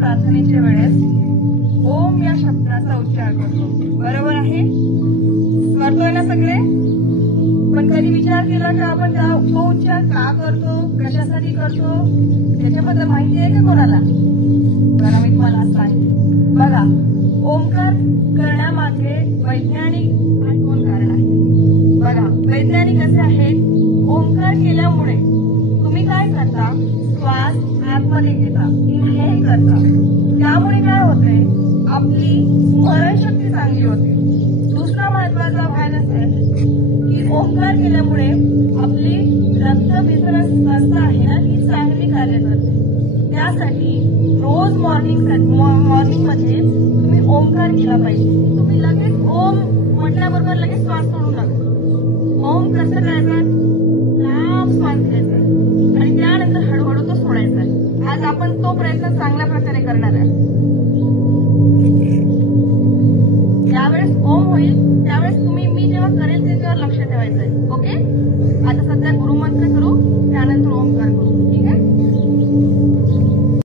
प्रार्थनेच्या वेळेस ओम या शब्दाचा उच्चार करतो. बरोबर आहे? करतोय ना सगळे? पण कधी विचार केला का आपण तो उच्चार का करतो, कशासाठी करतो, त्याच्याबद्दल माहिती आहे का कोणाला? बघा मी तुम्हाला सांगते. बघा, ओंकार करण्यामागे वैज्ञानिक दोन कारण आहेत. बघा, वैज्ञानिक असे आहेत, ओंकार केल्यामुळे तुम्ही काय करता, श्वास आतमध्ये घेता, इनहेल करता. त्यामुळे काय होते, आपली स्मरणशक्ती चांगली होते. दुसरा महत्वाचा फायदा आहे की ओंकार केल्यामुळे आपली रक्तभिसरण संस्था आहे ना, ती चांगली कार्य करते. त्यासाठी रोज मॉर्निंग मध्ये तुम्ही ओंकार केला पाहिजे. तुम्ही लगेच ओम म्हटल्याबरोबर लगेच श्वास सोडू नका. ओम कसं करायचा, लांब श्वास घ्यायचा आणि त्यानंतर हळूहळू तो सोडायचा. आज आपण तो प्रयत्न चांगल्या प्रकारे करणार आहे. ज्यावेळेस ओम होईल त्यावेळेस तुम्ही मी जेव्हा करेल त्याच्यावर लक्ष ठेवायचं आहे. ओके? आता